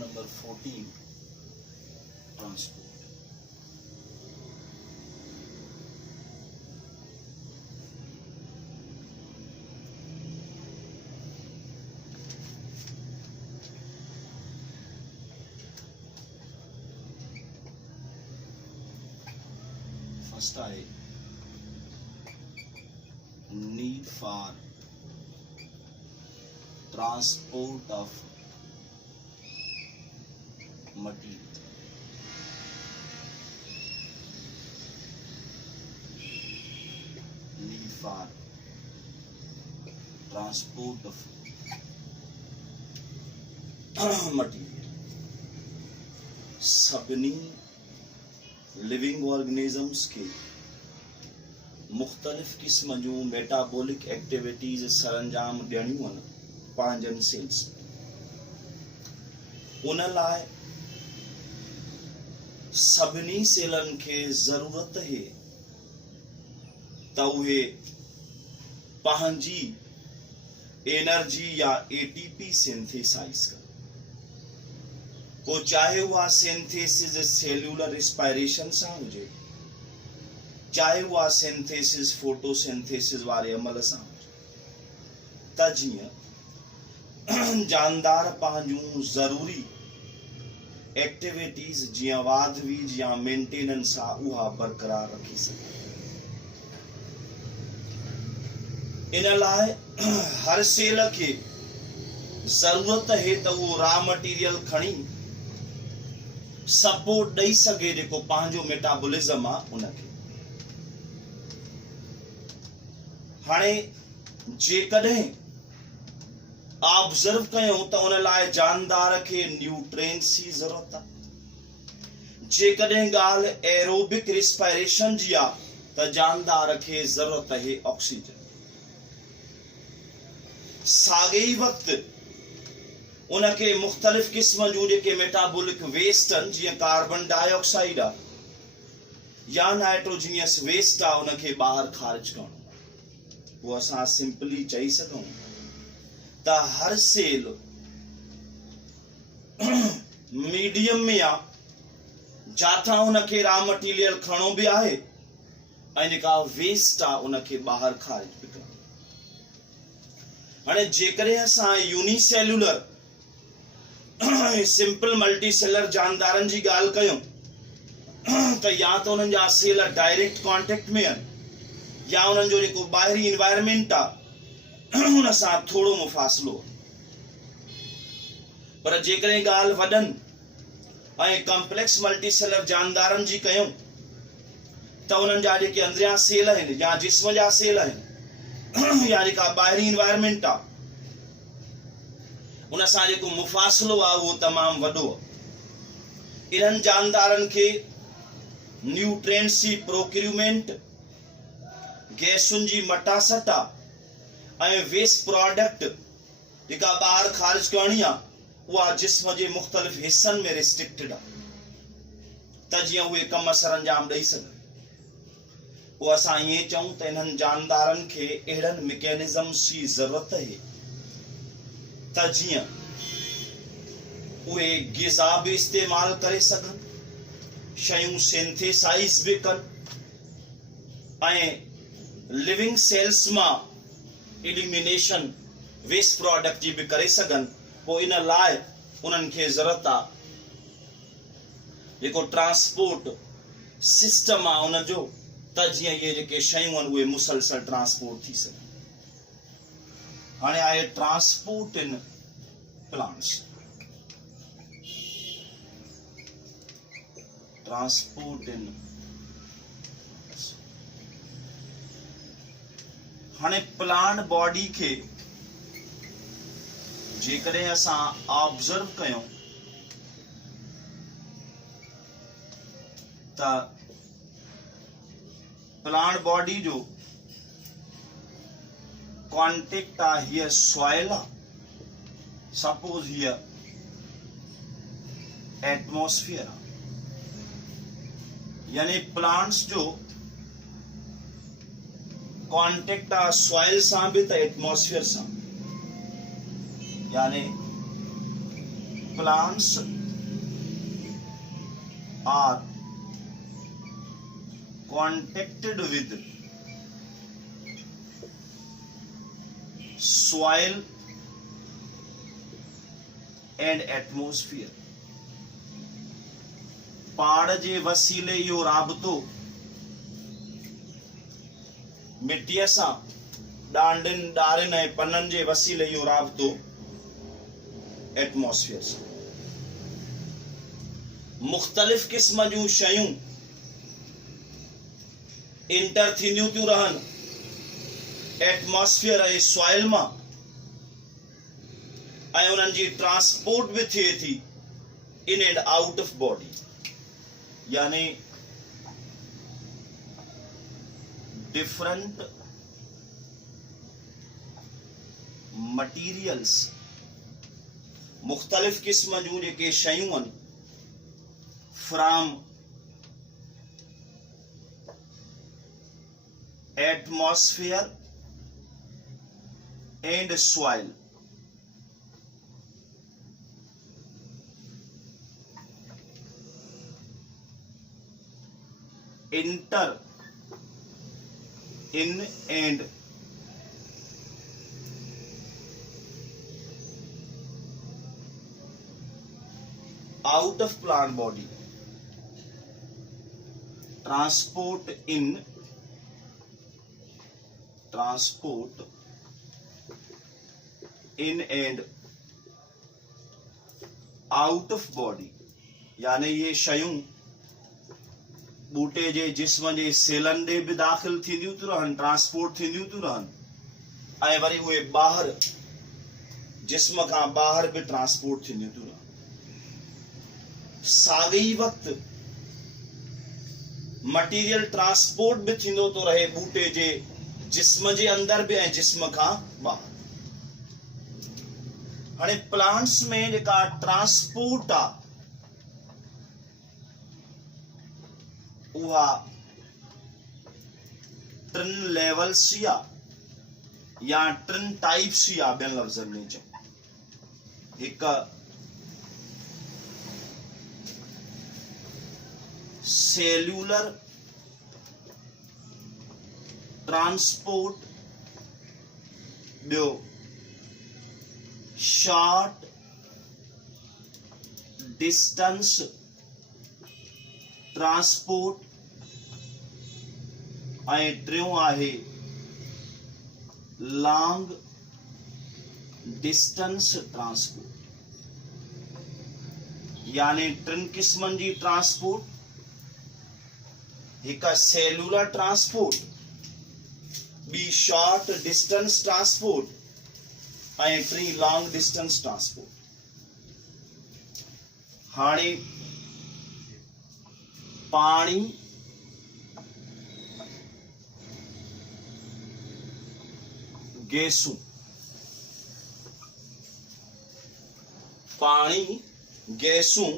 number 14, transport. First, I need for transport of material. Need for transport of material. सभी living organisms के मुख्तलिफ किस्म जूं metabolic activities सरंजाम ॾियणियूं आहिनि पंहिंजनि सेल्स उन लाइ सभिनी सेलनि खे ज़रूरत है त उहे पंहिंजी एनर्जी या एटीपी सिंथेसाइज कनि पोइ चाहे उहा सिंथेसिस सेल्यूलर रिस्पायरेशन सां हुजे चाहे उहा सिंथेसिस फोटोसिंथेसिस वारे अमल सां हुजे त जीअं जानदार पंहिंजूं ज़रूरी एक्टिविटीज़ जीअं वाध वीज या मेंटेनेंस आहे उहा बरक़रार रखी सघे इन लाइ हर सेल खे ज़रूरत है त उहो रॉ मटीरियल खणी सपोर्ट ॾेई सघे जेको पंहिंजो मेटाबॉलिज्म आहे उनखे हाणे जेकॾहिं ऑब्जर्व कयूं त उन लाइ जानदार खे न्यूट्रिएंट्स जी ज़रूरत आहे जेकॾहिं ॻाल्हि एरोबिक रिस्पायरेशन जी आहे त जानदार खे ज़रूरत है ऑक्सीजन साॻे ई वक़्तु उनके मुख्तलिफ किस्म जूं जेके मेटाबॉलिक वेस्ट आहिनि जीअं कार्बन डाइऑक्साइड आहे या नाइट्रोजनियस वेस्ट आहे उनखे ॿाहिरि ख़ारिज करणो उहो असां सिंपली चई सघूं त हर सेल मीडियम में आहे जाथां उनखे रॉ मटीरियल खणो बि आहे ऐं जेका वेस्ट आहे उनखे ॿाहिरि ख़ारिज बि करणो हाणे जेकॾहिं असां यूनिसेल्यूलर सिंपल मल्टीसेलर जानदारनि जी ॻाल्हि कयूं त या त उन्हनि जा सेल डायरेक्ट कॉन्टेक्ट में आहिनि या उन्हनि जो जेको ॿाहिरी इन्वायरमेंट आहे उन सां थोरो मुफ़ासिलो पर जेकॾहिं ॻाल्हि वॾनि ऐं कॉम्प्लेक्स मल्टीसेलर जानदारनि जी कयूं त उन्हनि जा जेके अंदरियां सेल आहिनि या जिस्म जा सेल आहिनि या जेका ॿाहिरी इन्वायरमेंट आहे उन सां जेको मुफ़ासिलो आहे उहो तमामु वॾो आहे इन्हनि जानदारनि खे न्यूट्रिएंट्स जी प्रोक्यूरमेंट गैसुनि जी मटासट आहे ऐं वेस्ट प्रोडक्ट जेका ॿाहिरि ख़ारिज करणी आहे उहा जिस्म जे मुख़्तलिफ़ हिस्सनि में रिस्ट्रिक्टेड आहे त जीअं उहे कम सरंजाम ॾेई सघनि पोइ असां ईअं चऊं त इन्हनि जानदारनि खे अहिड़नि मैकेनिज़म्स जी ज़रूरत है त जीअं उहे ग़िज़ा बि इस्तेमालु करे सघनि शयूं सिंथेसाइज बि कनि ऐं लिविंग सेल्स मां एलिमिनेशन वेस्ट प्रोडक्ट जी बि करे सघनि पोइ इन लाइ उन्हनि खे ज़रूरत आहे जेको ट्रांसपोर्ट सिस्टम आहे उनजो त जीअं इहे जेके शयूं आहिनि उहे मुसलसल ट्रांसपोर्ट थी सघनि हाणे आहे ट्रांसपोर्ट इन प्लांट्स ट्रांसपोर्ट इन हाणे प्लांट बॉडी के जेकॾहिं असां ऑब्जर्व कयूं त प्लांट बॉडी जो कॉन्टेक्ट आहे हीअ सॉइल आहे सपोज हीअ एटमॉस्फेयर आहे यानी प्लांट्स जो कॉन्टेक्ट आहे सॉइल सां बि त एटमॉस्फेयर सां यानी plants are contacted with soil and atmosphere. पाड़ जे वसीले यो राबतो मिट्टीअ सां डांडिन डारिन ऐं पननि जे वसीले यो राबतो एटमॉस्फेयर सां मुख़्तलिफ़ क़िस्म जूं शयूं इंटर थींदियूं थियूं रहनि एटमॉस्फेयर ऐं सॉइल मां ऐं उन्हनि जी ट्रांसपोर्ट बि थिए थी in and out of body यानी डिफरेंट मटीरियल्स मुख़्तलिफ़ क़िस्म जूं जेके शयूं आहिनि from atmosphere and soil enter in and out of plant body, transport in and out of body यानी ये शयूं बूटे जे जिस्म जे सेलन ॾे बि दाख़िल थींदियूं थियूं रहनि ट्रांसपोर्ट थींदियूं थियूं रहनि ऐं वरी उहे ॿाहिरि जिस्म खां ॿाहिरि बि ट्रांसपोर्ट थींदियूं थियूं रहनि साॻी वक़्तु मटीरियल ट्रांसपोर्ट बि थींदो थो रहे बूटे जे जिस्म जे अंदरि बि ऐं जिस्म खां ॿाहिरि हाणे प्लांट्स में जेका ट्रांसपोर्ट आहे उहा टिन लेवल्स या टिन टाइप्स ॿियनि लफ़्ज़नि में चऊं हिकु सेल्यूलर ट्रांसपोर्ट ॿियो शॉर्ट डिस्टेंस ट्रांसपोर्ट ऐं टियों आहे लॉन्ग डिस्टेंस ट्रांसपोर्ट यानी टिन क़िस्मनि जी ट्रांसपोर्ट हिकु सेल्यूलर ट्रांसपोर्ट ॿी शॉर्ट डिस्टेंस ट्रांसपोर्ट ऐं टी लॉन्ग डिस्टेंस ट्रांसपोर्ट हाणे पानी गैसूं पानी गैसूं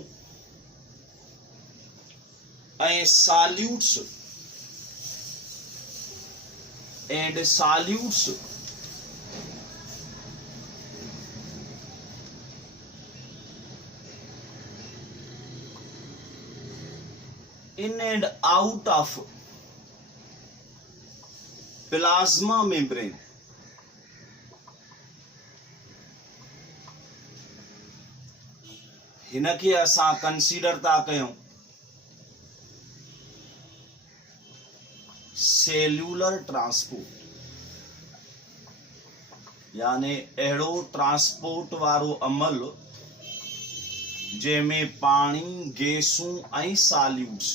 ऐं solutes in and out of plasma membrane हिनखे असां कंसीडर था कयूं सेल्यूलर ट्रांसपोर्ट यानी अहिड़ो ट्रांसपोर्ट वारो अमल जंहिंमें पानी गैसूं ऐं सॉल्यूट्स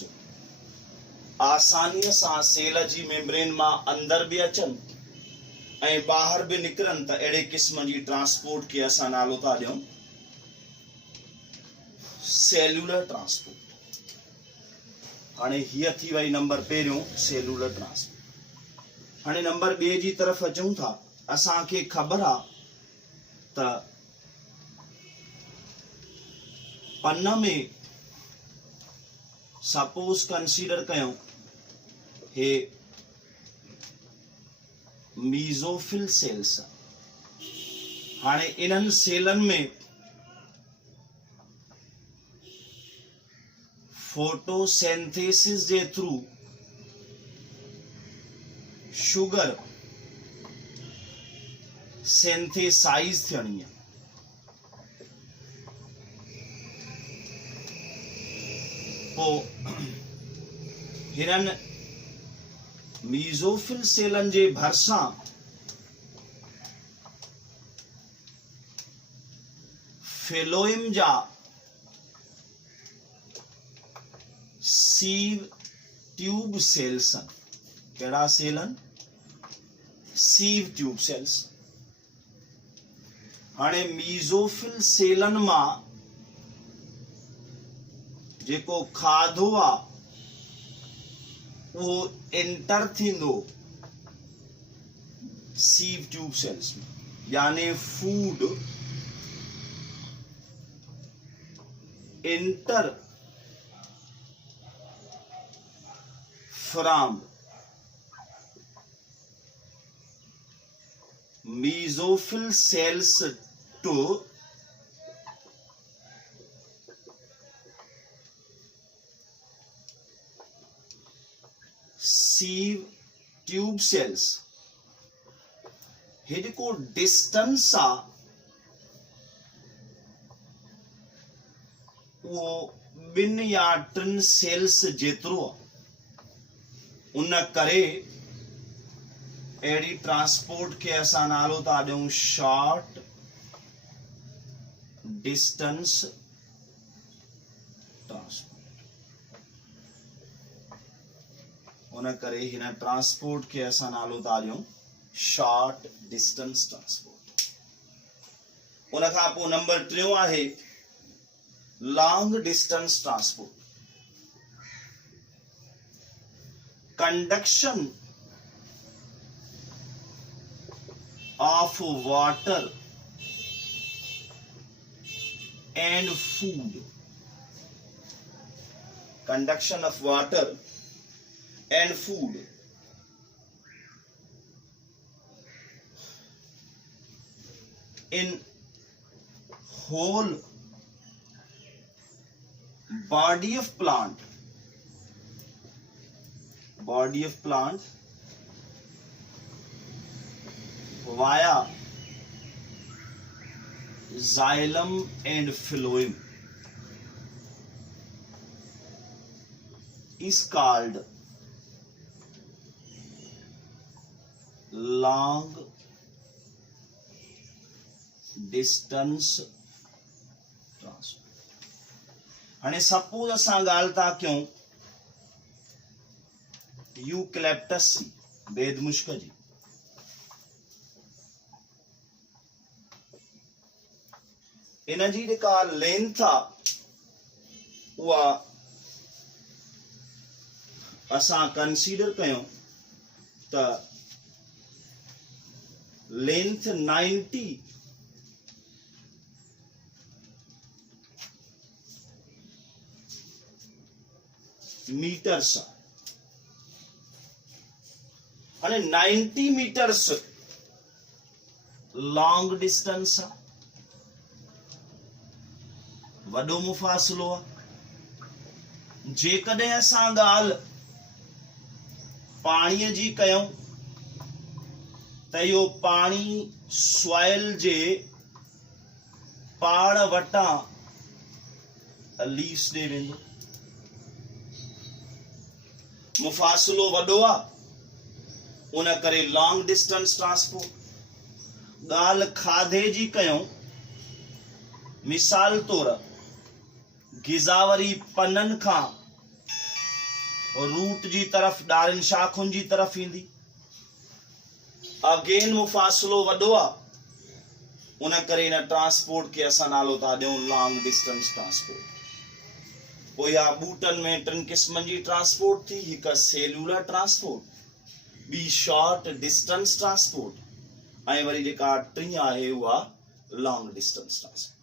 आसानीअ सां सेल जी मेम्ब्रेन मां अंदर भी अचनि ऐं ॿाहिरि भी निकिरनि त अहिड़े क़िस्म जी ट्रांसपोर्ट खे असां नालो था ॾियूं सेल्यूलर ट्रांसपोर्ट हाणे हीअ थी वई नंबर पहिरियों सेल्यूलर ट्रांसपोर्ट हाणे नंबर ॿिए जी तरफ़ अचूं था असांखे ख़बर आहे त पन में सपोज कंसीडर कयूं हे मीज़ोफिल सेल्स हाणे इन्हनि सेलन में फोटोसिंथेसिस जे थ्रू शुगर सिंथेसाइज थियणी आहे। पोइ हिननि मीज़ोफिल सेलनि जे भरिसां फिलोइम जा सीव ट्यूब सेल्स आहिनि। कहिड़ा सेल आहिनि? सीव ट्यूब सेल्स। हाणे मीज़ोफिल सेलनि मां जेको खाधो आहे वो एंटर थींदो सीव ट्यूब सेल्स में, यानी food enter from mesophyll cells to sieve tube cells. हे जेको डिस्टेंस आहे वो 2 या 3 सेल्स जेतिरो आहे। उन करे अहिड़ी ट्रांसपोर्ट खे असां नालो था ॾियूं शॉर्ट डिस्टेंस ट्रांसपोर्ट। उन करे हिन ट्रांसपोर्ट खे असां नालो था ॾियूं शॉर्ट डिस्टेंस ट्रांसपोर्ट। उन खां पोइ नंबर 3 आहे long distance transport. Conduction of water and food. Conduction of water and food in whole body of plant via xylem and phloem is called long distance transport. हाणे suppose असां ॻाल्हि था कयूं eucalyptus जी, बेदमुश्क जी। इन जी जेका length आहे उहा असां कंसीडर कयूं त लेंथ 90 मीटर्स। हाणे 90 मीटर्स लॉन्ग डिस्टेंस आहे, वॾो मुफ़ासिलो आहे। जेकॾहिं असां ॻाल्हि पाणीअ जी कयूं त इहो पाणी सॉइल जे पाड़ वटां लीव्स ॾे वेंदो। मुफ़ासिलो वॾो आहे, उन करे लॉन्ग डिस्टेंस ट्रांसपोर्ट। ॻाल्हि खाधे जी कयूं, मिसाल तौर गिज़ावरी पननि खां रूट जी तरफ़ ॾारिन शाखुनि जी तरफ़ ईंदी। अगेन मुफ़ासिलो वॾो आहे, उन करे इन ट्रांसपोर्ट खे असां नालो था ॾियूं लॉन्ग डिस्टेंस ट्रांसपोर्ट। पोइ इहा ॿूटनि में 3 क़िस्मनि जी ट्रांसपोर्ट थी। हिकु सेल्यूलर ट्रांसपोर्ट, ॿी शॉर्ट डिस्टेंस ट्रांसपोर्ट, ऐं वरी जेका 3 आहे उहा लॉन्ग डिस्टेंस ट्रांसपोर्ट।